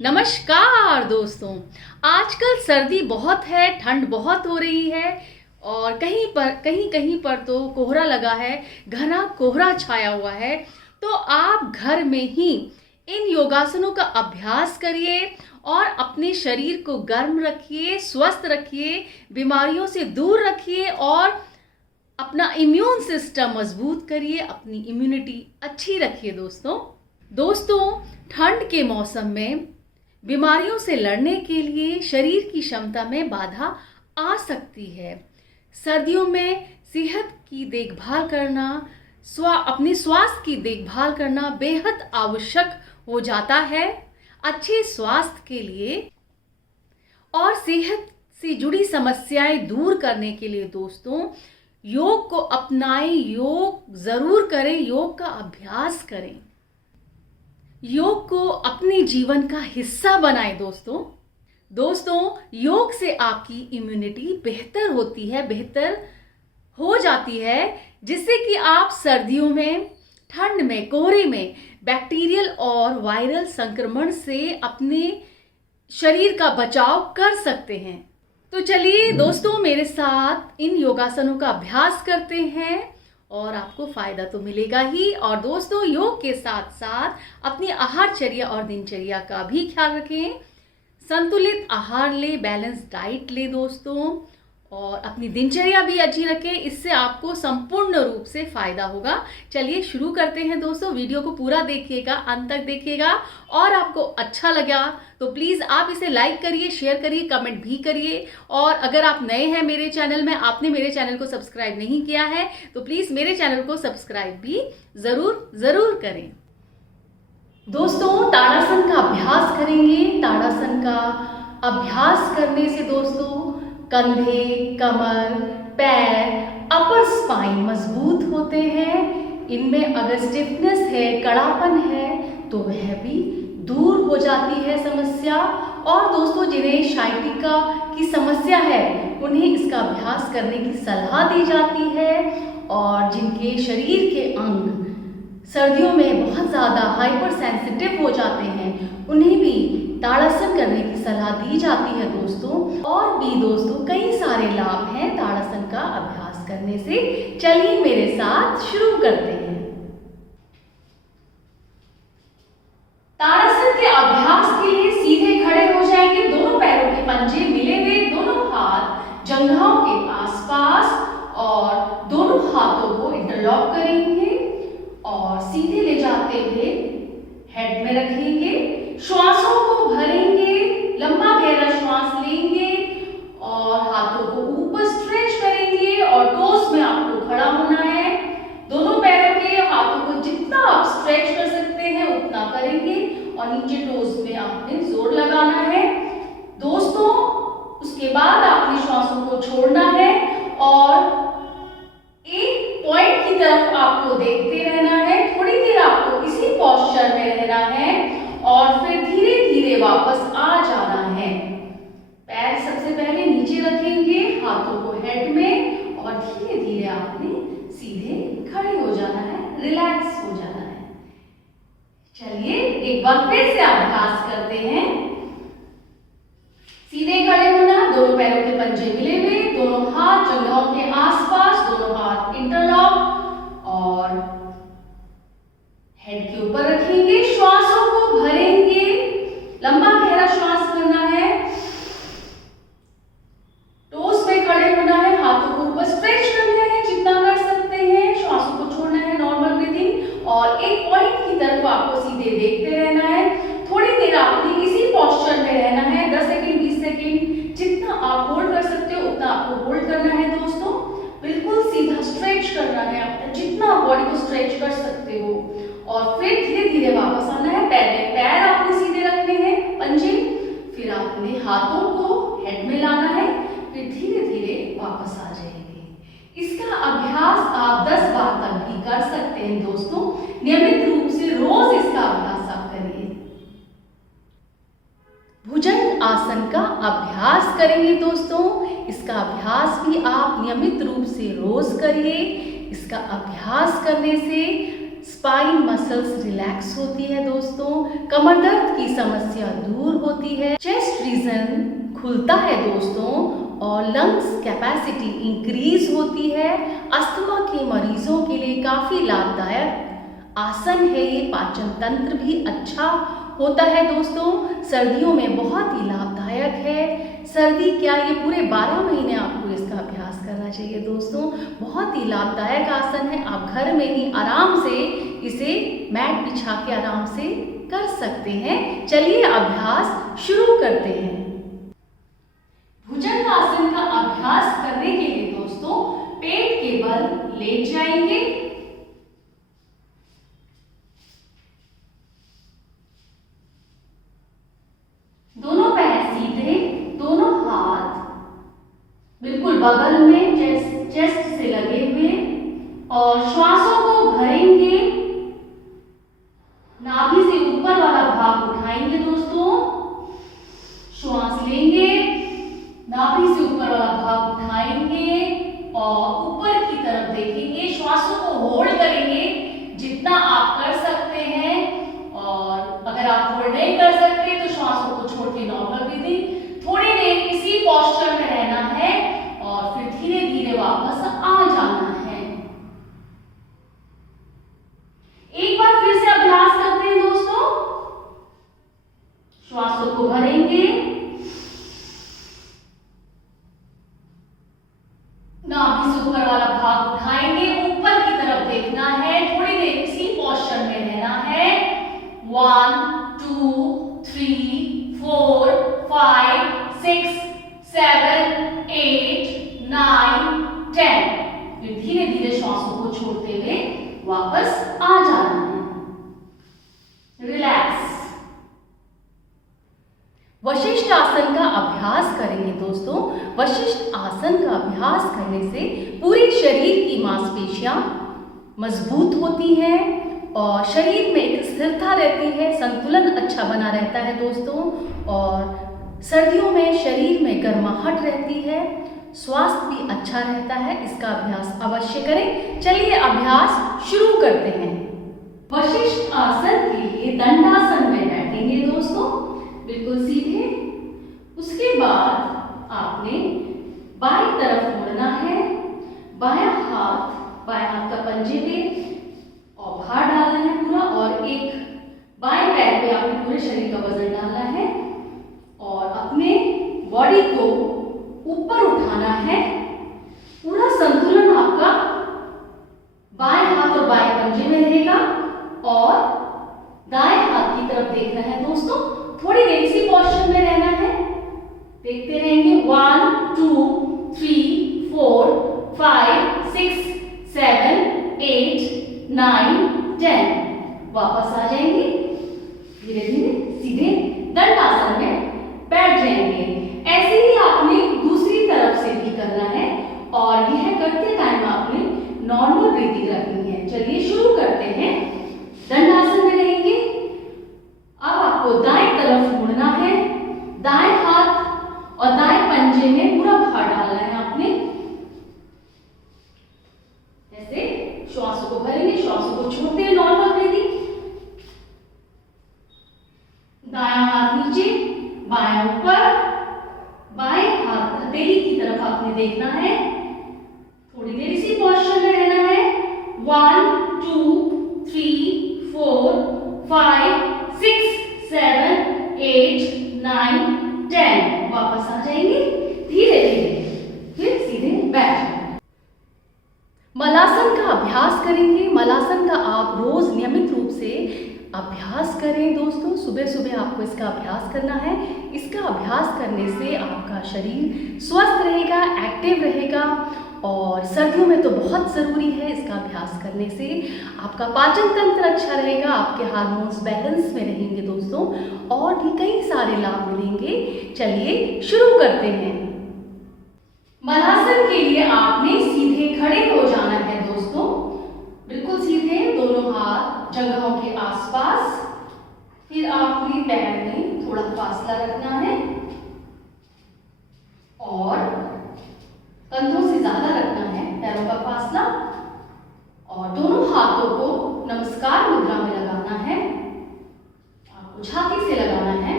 नमस्कार दोस्तों। आजकल सर्दी बहुत है, ठंड बहुत हो रही है और कहीं कहीं पर तो कोहरा लगा है, घना कोहरा छाया हुआ है। तो आप घर में ही इन योगासनों का अभ्यास करिए और अपने शरीर को गर्म रखिए, स्वस्थ रखिए, बीमारियों से दूर रखिए और अपना इम्यून सिस्टम मजबूत करिए, अपनी इम्यूनिटी अच्छी रखिए। दोस्तों ठंड के मौसम में बीमारियों से लड़ने के लिए शरीर की क्षमता में बाधा आ सकती है। सर्दियों में सेहत की देखभाल करना, अपने स्वास्थ्य की देखभाल करना बेहद आवश्यक हो जाता है। अच्छे स्वास्थ्य के लिए और सेहत से जुड़ी समस्याएं दूर करने के लिए दोस्तों योग को अपनाएं, योग जरूर करें, योग का अभ्यास करें, योग को अपने जीवन का हिस्सा बनाएं। दोस्तों योग से आपकी इम्यूनिटी बेहतर हो जाती है, जिससे कि आप सर्दियों में, ठंड में, कोहरे में बैक्टीरियल और वायरल संक्रमण से अपने शरीर का बचाव कर सकते हैं। तो चलिए दोस्तों मेरे साथ इन योगासनों का अभ्यास करते हैं और आपको फायदा तो मिलेगा ही। और दोस्तों योग के साथ साथ अपनी आहारचर्या और दिनचर्या का भी ख्याल रखें। संतुलित आहार ले, बैलेंस डाइट ले दोस्तों, और अपनी दिनचर्या भी अच्छी रखें। इससे आपको संपूर्ण रूप से फायदा होगा। चलिए शुरू करते हैं दोस्तों। वीडियो को पूरा देखिएगा, अंत तक देखिएगा और आपको अच्छा लगा तो प्लीज़ आप इसे लाइक करिए, शेयर करिए, कमेंट भी करिए। और अगर आप नए हैं मेरे चैनल में, आपने मेरे चैनल को सब्सक्राइब नहीं किया है तो प्लीज़ मेरे चैनल को सब्सक्राइब भी ज़रूर करें। दोस्तों ताड़ासन का अभ्यास करेंगे। ताड़ासन का अभ्यास करने से दोस्तों कंधे, कमर, पैर, अपर स्पाइन मजबूत होते हैं। इनमें अगर स्टिफनेस है, कड़ापन है तो वह भी दूर हो जाती है समस्या। और दोस्तों जिन्हें शाइटिका की समस्या है उन्हें इसका अभ्यास करने की सलाह दी जाती है। और जिनके शरीर के अंग सर्दियों में बहुत ज़्यादा हाइपर सेंसिटिव हो जाते हैं उन्हें भी ताड़ासन करने की सलाह दी जाती है दोस्तों। और भी दोस्तों कई सारे लाभ हैं ताड़ासन का अभ्यास करने से। चलिए मेरे साथ शुरू करते हैं। ताड़ासन के अभ्यास के लिए सीधे खड़े हो जाएंगे। दोनों पैरों के पंजे मिले हुए, दोनों हाथ जंघाओं के आसपास और दोनों हाथों को इंटरलॉक करेंगे और सीधे ले जाते हुए हेड में रखेंगे। श्वासों को भरेंगे, लंबा गहरा श्वास लेंगे और हाथों को ऊपर स्ट्रेच करेंगे और टोस में आपको खड़ा होना है। दोनों पैरों के हाथों को जितना आप स्ट्रेच कर सकते हैं उतना करेंगे और नीचे टोस में आपने जोर लगाना है दोस्तों। उसके बाद आपने श्वासों को छोड़ना है और एक पॉइंट की तरफ आपको देखते रहना है। थोड़ी देर आपको इसी पोस्चर में रहना है और फिर धीरे धीरे वापस आ जाना है। पैर सबसे पहले नीचे रखेंगे, हाथों को हेड में और धीरे धीरे आपने सीधे खड़े हो जाना है, रिलैक्स हो जाना है। चलिए एक बार फिर से अभ्यास करते हैं। सीधे खड़े होना, दोनों पैरों के पंजे मिले हुए, दोनों हाथ जंघाओं के आसपास, दोनों हाथ इंटरलॉक और हेड के ऊपर रखेंगे। श्वासों को भरेंगे, लंबा गहरा श्वास करना है। टोस में खड़े होना है, हाथों को ऊपर स्ट्रेच करना है जितना कर सकते हैं। श्वासों को छोड़ना है, नॉर्मल ब्रीथिंग, और एक पॉइंट की तरफ आपको सीधे देखते रहना है। थोड़ी देर आपने इसी पोस्चर में रहना है, 10 सेकेंड 20 सेकेंड जितना आप होल्ड कर सकते हो उतना आपको होल्ड करना है दोस्तों। बिल्कुल सीधा स्ट्रेच करना है आपने, जितना बॉडी को स्ट्रेच कर सकते हो और फिर धीरे धीरे वापस आना है। पैर आपने सीधे रखने हैं, पंजे, फिर आपने हाथों को हेड में लाना है, फिर धीरे धीरे वापस आ जाएंगे। इसका अभ्यास आप 10 बार तक भी कर सकते हैं दोस्तों। नियमित रूप से रोज इसका अभ्यास आप करिए। भुजंग आसन का अभ्यास करेंगे दोस्तों। इसका अभ्यास भी आप नियमित रूप से रोज करिए। इसका अभ्यास करने से स्पाइन मसल्स रिलैक्स होती है दोस्तों, कमर दर्द की समस्या दूर होती है, चेस्ट रीजन खुलता है दोस्तों और लंग्स कैपेसिटी इंक्रीज होती है। अस्थमा के मरीजों के लिए काफ़ी लाभदायक आसन है ये। पाचन तंत्र भी अच्छा होता है दोस्तों, सर्दियों में बहुत ही लाभदायक है। सर्दी क्या, ये पूरे 12 महीने आपको इसका अभ्यास करना चाहिए दोस्तों। बहुत ही लाभदायक आसन है, आप घर में ही आराम से इसे मैट बिछा के आराम से कर सकते हैं। चलिए अभ्यास शुरू करते हैं। भुजंगासन का अभ्यास करने के लिए दोस्तों पेट के बल लेट जाएंगे, दोनों पैर सीधे, दोनों हाथ बिल्कुल बगल में चेस्ट से लगे हुए और श्वासों को भरेंगे, नाभि से ऊपर वाला भाग उठाएंगे दोस्तों, श्वास लेंगे, नाभि से ऊपर वाला भाग उठाएंगे और ऊपर की तरफ देखेंगे, श्वासों को होल्ड करेंगे जितना आप कर सकते हैं। और अगर आप होल्ड नहीं कर सकते तो श्वासों को छोड़ के नॉर्मल ब्रीदिंग, थोड़ी देर इसी पोस्चर में रहना है और फिर धीरे धीरे वापस आ जाना है। एक बार फिर से अभ्यास करते हैं दोस्तों, श्वासों को भरेंगे, नाभि से ऊपर वाला भाग उठाएंगे, ऊपर की तरफ देखना है, थोड़ी देर इसी पोस्चर में रहना है। 1 2 3 4 5 6 7 8 9 10। फिर धीरे धीरे श्वासों को छोड़ते हुए वापस आ जाना है। रिलैक्स। वशिष्ठ आसन का अभ्यास करेंगे दोस्तों। वशिष्ठ आसन का अभ्यास करने से पूरे शरीर की मांसपेशियां मजबूत होती हैं और शरीर में एक स्थिरता रहती है, संतुलन अच्छा बना रहता है दोस्तों। और सर्दियों में शरीर में गर्माहट रहती है, स्वास्थ्य भी अच्छा रहता है। इसका अभ्यास अवश्य करें। चलिए अभ्यास शुरू करते हैं। वशिष्ठ आसन के लिए दंडासन में बैठेंगे दोस्तों, बिल्कुल सीधे। उसके बाद आपने बाईं तरफ मुड़ना है, बायां हाथ का पंजे पे और भार डालना है पूरा, और एक बाएं पैर पे आपने पूरे शरीर का वजन डालना है और अपने बॉडी को ऊपर उठाना है। पूरा संतुलन आपका बाएं हाथ और बाएं पंजे में रहेगा और दाएं हाथ की तरफ देखना है दोस्तों। थोड़ी देर इसी पोस्चर में रहना है, देखते रहेंगे। 1 2 3 4 5 6 7 8 9 10। वापस आ जाएंगे, धीरे धीरे सीधे दंडासन में बैठ जाएंगे। ऐसे ही आपने दूसरी तरफ से भी करना है और यह करते टाइम आपने नॉर्मल ब्रीथिंग रखनी है। चलिए शुरू करते हैं। दंडासन में रहेंगे। अब आपको दाएं तरफ मुड़ना है, दाएं हाथ और दाएं पंजे में पूरा भार डालना है आपने। ऐसे श्वासों को भरेंगे, श्वासों को छोड़ते हैं, नॉर्मल ब्रीथिंग। दायां हाथ नीचे, बायां ऊपर, बाएं हाथ हथेली की तरफ आपने देखना है। थोड़ी देर इसी पोस्चर में रहना है। 1 2 3 4 5 6 7 8 9 10। वापस आ जाएंगे धीरे धीरे, फिर सीधे बैठ। मलासन का अभ्यास करेंगे। मलासन का आप रोज नियमित रूप से अभ्यास करें दोस्तों। सुबह सुबह आपको इसका अभ्यास करना है। इसका अभ्यास करने से आपका शरीर स्वस्थ रहेगा, एक्टिव रहेगा और सर्दियों में तो बहुत ज़रूरी है। इसका अभ्यास करने से आपका पाचन तंत्र अच्छा रहेगा, आपके हार्मोन्स बैलेंस में रहेंगे दोस्तों, और भी कई सारे लाभ मिलेंगे। चलिए शुरू करते हैं। मलासन के लिए आपने सीधे खड़े हो जाना है दोस्तों, बिल्कुल सीधे, दोनों हाथ जंघों के आसपास। फिर आपने पैर में थोड़ा फासला रखना है और कंधों से ज्यादा रखना है पैरों का फासला, और दोनों हाथों को नमस्कार मुद्रा में लगाना है, आपको छाती से लगाना है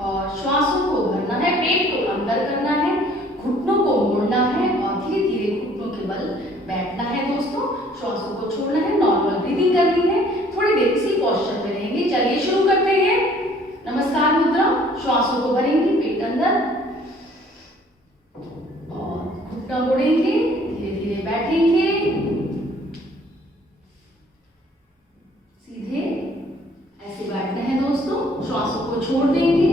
और श्वासों को भरना है, पेट को अंदर करना है, घुटनों को मोड़ना है और धीरे धीरे घुटनों के बल बैठना है दोस्तों। श्वासों को छोड़ना है, नॉर्मल ब्रीदिंग करनी है, थोड़ी देर इसी पोस्चर में रहेंगे। चलिए शुरू करते हैं। नमस्कार मुद्रा, श्वासों को भरेंगे पेट अंदर और घुटना मोड़ेंगे, धीरे धीरे बैठेंगे, सीधे ऐसे बैठना है दोस्तों। श्वासों को छोड़ देंगे,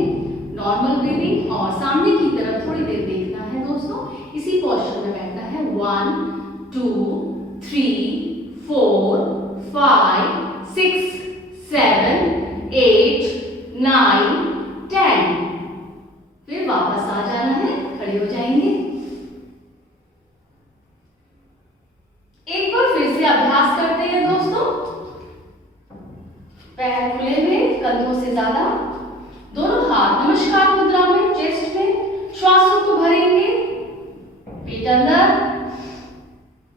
नॉर्मल ब्रीदिंग और सामने की तरफ थोड़ी देर देखना है दोस्तों। इसी पोस्चर में बैठना है। 1 2 3 4 5 6 7 8 9 10। फिर वापस आ जाना है, खड़े हो जाएंगे। एक बार फिर से अभ्यास करते हैं दोस्तों। पैर खुले हुए, कंधों से ज्यादा, दोनों हाथ नमस्कार मुद्रा में चेस्ट में, श्वासों को भरेंगे पेट अंदर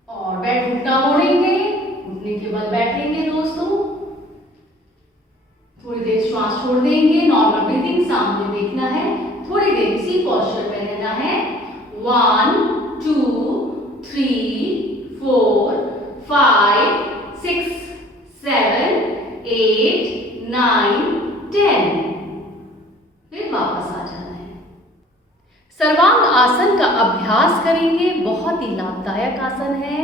और बैठ घुटना मोड़ेंगे, घुटने के बल बैठेंगे दोस्तों। थोड़ी देर श्वास छोड़ देंगे, नॉर्मल ब्रीदिंग, सामने देखना है, थोड़ी देर इसी पोस्चर पे रहना है। 1 2 3 4 5 6 7 8 9 10। फिर वापस आ जाना है। सर्वांग आसन का अभ्यास करेंगे, बहुत ही लाभदायक आसन है,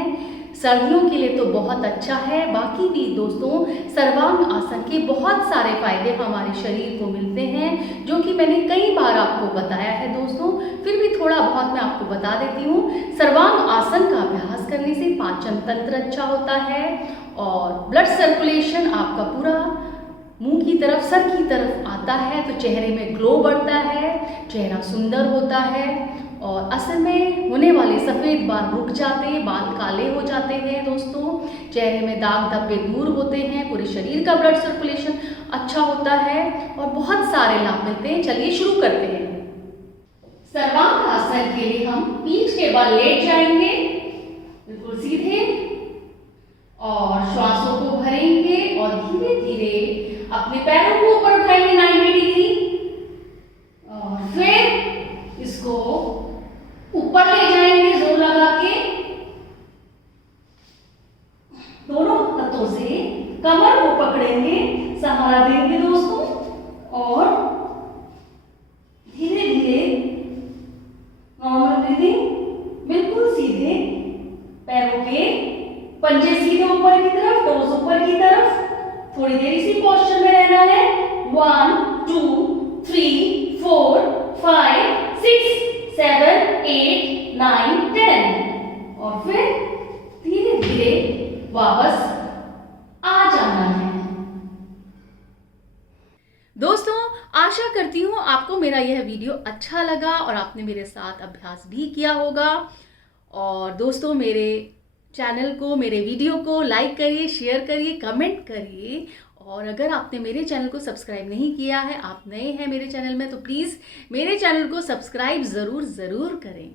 सर्दियों के लिए तो बहुत अच्छा है। बाकी भी दोस्तों सर्वांग आसन के बहुत सारे फायदे हमारे शरीर को मिलते हैं, जो कि मैंने कई बार आपको बताया है दोस्तों, फिर भी थोड़ा बहुत मैं आपको बता देती हूँ। सर्वांग आसन का अभ्यास करने से पाचन तंत्र अच्छा होता है और ब्लड सर्कुलेशन आपका पूरा मुंह की तरफ, सर की तरफ आता है, तो चेहरे में ग्लो बढ़ता है, चेहरा सुंदर होता है और असर में होने वाले सफ़ेद बाल रुक जाते हैं, बाल काले हो जाते हैं दोस्तों, चेहरे में दाग धब्बे दूर होते हैं, पूरे शरीर का ब्लड सर्कुलेशन अच्छा होता है और बहुत सारे लाभ मिलते हैं। चलिए शुरू करते हैं। सर्वांग आसन के लिए हम पीठ के बल लेट जाएंगे, बिल्कुल सीधे, और श्वासों को भरेंगे और धीरे धीरे अपने पैरों को ऊपर उठाएंगे 90 डिग्री और फिर इसको ऊपर ले जाएंगे जोर लगा के, दोनों हाथों से कमर को पकड़ेंगे, सहारा देंगे दोस्तों और धीरे धीरे नॉर्मल ब्रीदिंग, बिल्कुल सीधे, पैरों के पंजे सीधे ऊपर की तरफ, टोस ऊपर की तरफ, थोड़ी देर इसी पोस्चर में रहना है। 1 2 3 4 5 6 7 8 9 10 और फिर धीरे धीरे वापस आ जाना है। दोस्तों आशा करती हूँ आपको मेरा यह वीडियो अच्छा लगा और आपने मेरे साथ अभ्यास भी किया होगा। और दोस्तों मेरे चैनल को, मेरे वीडियो को लाइक करिए, शेयर करिए, कमेंट करिए और अगर आपने मेरे चैनल को सब्सक्राइब नहीं किया है, आप नए हैं मेरे चैनल में, तो प्लीज़ मेरे चैनल को सब्सक्राइब ज़रूर करें।